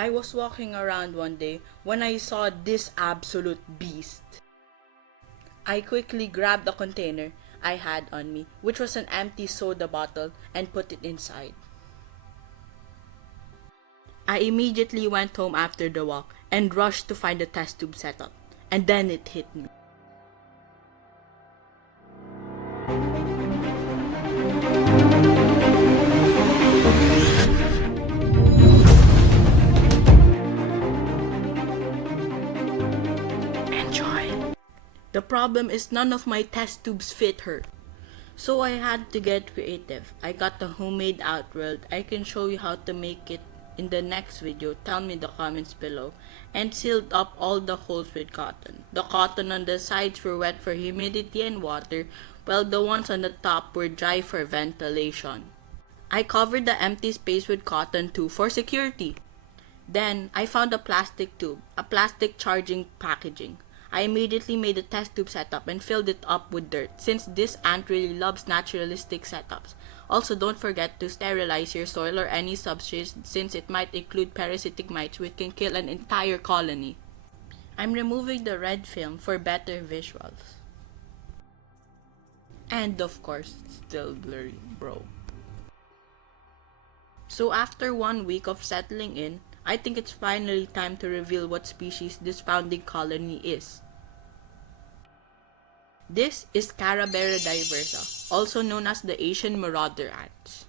I was walking around one day when I saw this absolute beast. I quickly grabbed the container I had on me, which was an empty soda bottle, and put it inside. I immediately went home after the walk and rushed to find the test tube setup. And then it hit me. Enjoy. The problem is none of my test tubes fit her. So I had to get creative. I got the homemade outworld. I can show you how to make it in the next video. Tell me in the comments below. And sealed up all the holes with cotton. The cotton on the sides were wet for humidity and water, while the ones on the top were dry for ventilation. I covered the empty space with cotton too for security. Then I found a plastic tube, a plastic charging packaging. I immediately made a test tube setup and filled it up with dirt, since this ant really loves naturalistic setups. Also, don't forget to sterilize your soil or any substrates, since it might include parasitic mites which can kill an entire colony. I'm removing the red film for better visuals. And of course, it's still blurry, bro. So after 1 week of settling in, I think it's finally time to reveal what species this founding colony is. This is Carebara diversa, also known as the Asian marauder ants.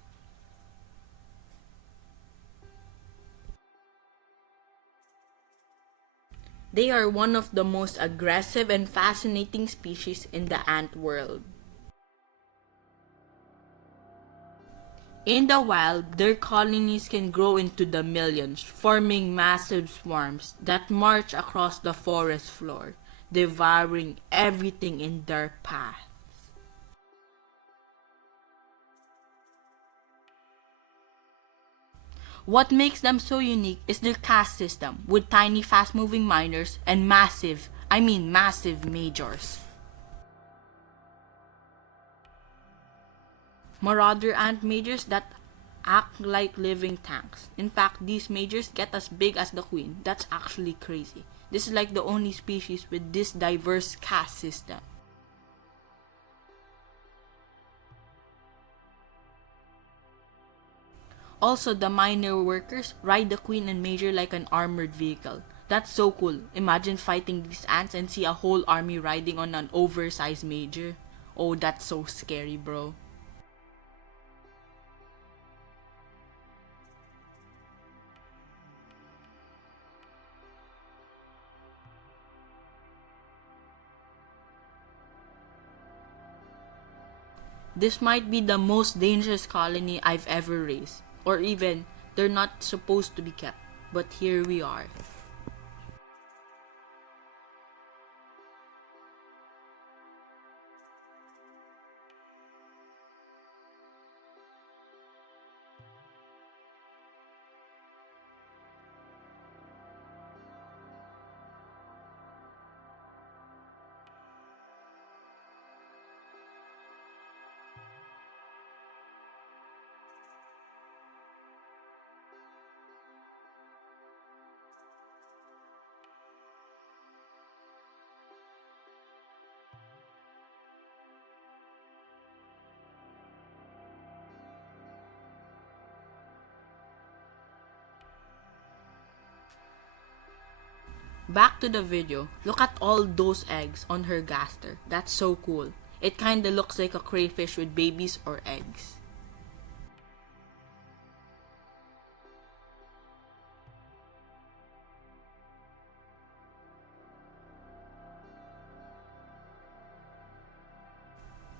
They are one of the most aggressive and fascinating species in the ant world. In the wild, their colonies can grow into the millions, forming massive swarms that march across the forest floor, devouring everything in their path. What makes them so unique is their caste system, with tiny fast-moving minors and massive majors. Marauder ant majors that act like living tanks. In fact, these majors get as big as the queen. That's actually crazy. This is like the only species with this diverse caste system. Also, the minor workers ride the queen and major like an armored vehicle. That's so cool. Imagine fighting these ants and see a whole army riding on an oversized major. Oh, that's so scary, bro. This might be the most dangerous colony I've ever raised. Or even, they're not supposed to be kept. But here we are. Back to the video. Look at all those eggs on her gaster. That's so cool. It kinda looks like a crayfish with babies or eggs.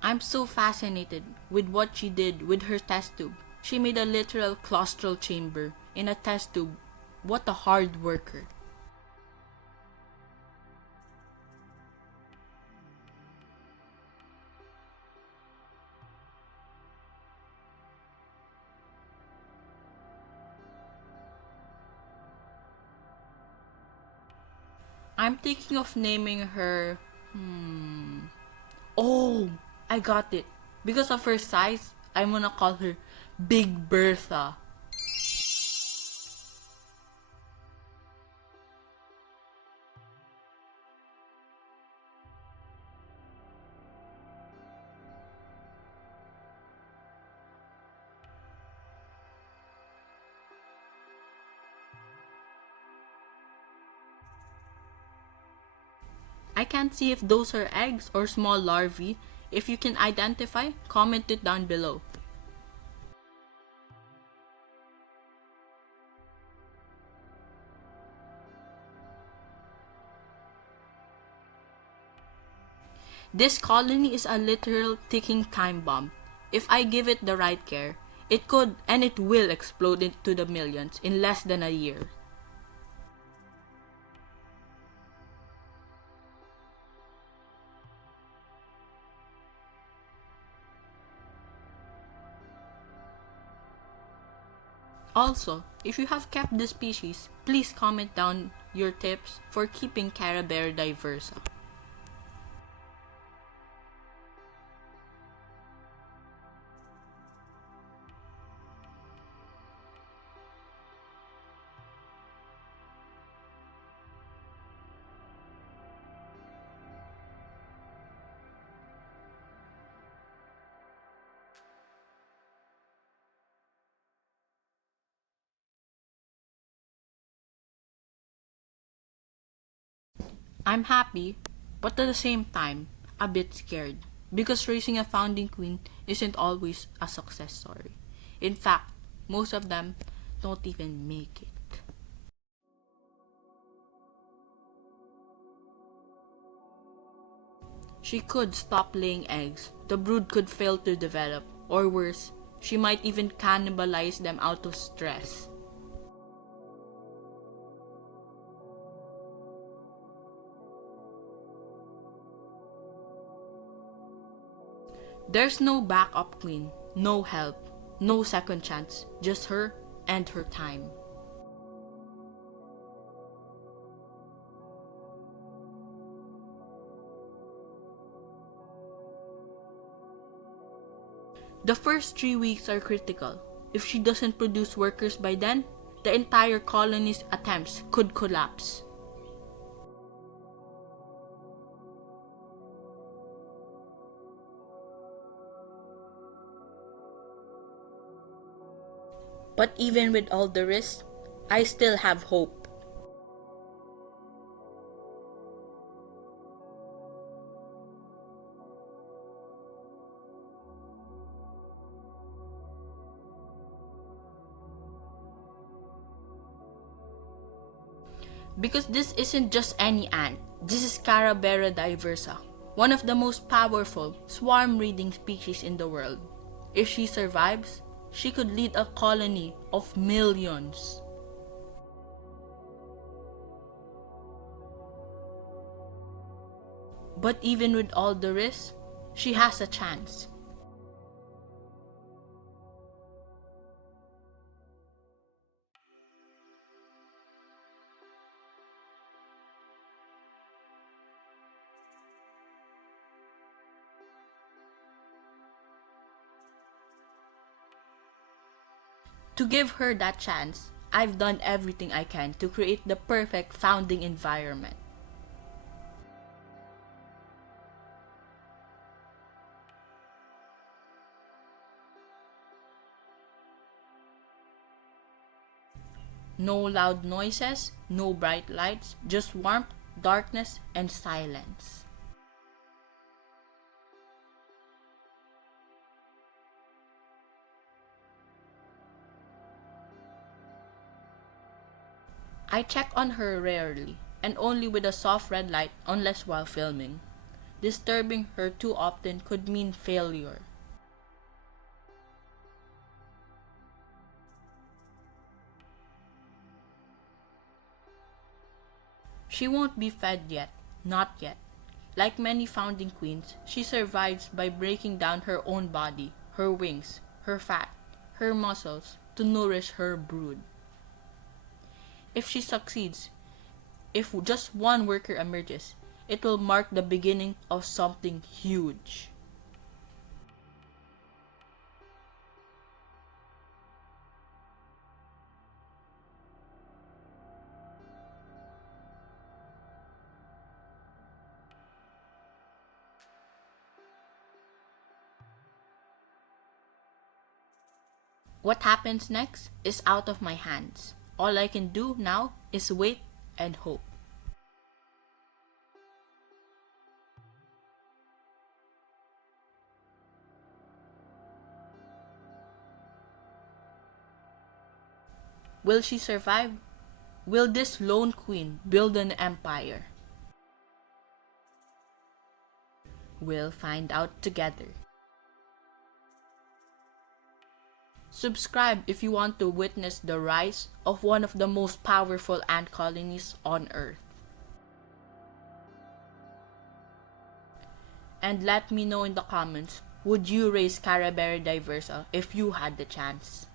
I'm so fascinated with what she did with her test tube. She made a literal claustral chamber in a test tube. What a hard worker. I'm thinking of naming her... Oh, I got it. Because of her size, I'm gonna call her Big Bertha. I can't see if those are eggs or small larvae. If you can identify, comment it down below. This colony is a literal ticking time bomb. If I give it the right care, it could and it will explode into the millions in less than a year. Also, if you have kept the species, please comment down your tips for keeping Carebara diversa. I'm happy, but at the same time, a bit scared. Because raising a founding queen isn't always a success story. In fact, most of them don't even make it. She could stop laying eggs, the brood could fail to develop, or worse, she might even cannibalize them out of stress. There's no backup queen, no help, no second chance, just her and her time. The first 3 weeks are critical. If she doesn't produce workers by then, the entire colony's attempts could collapse. But even with all the risks, I still have hope. Because this isn't just any ant, this is Carebara diversa, one of the most powerful swarm-breeding species in the world. If she survives, she could lead a colony of millions. But even with all the risks, she has a chance. To give her that chance, I've done everything I can to create the perfect founding environment. No loud noises, no bright lights, just warmth, darkness, and silence. I check on her rarely, and only with a soft red light unless while filming. Disturbing her too often could mean failure. She won't be fed yet, not yet. Like many founding queens, she survives by breaking down her own body, her wings, her fat, her muscles to nourish her brood. If she succeeds, if just one worker emerges, it will mark the beginning of something huge. What happens next is out of my hands. All I can do now is wait and hope. Will she survive? Will this lone queen build an empire? We'll find out together. Subscribe if you want to witness the rise of one of the most powerful ant colonies on Earth. And let me know in the comments, would you raise Carebara diversa if you had the chance?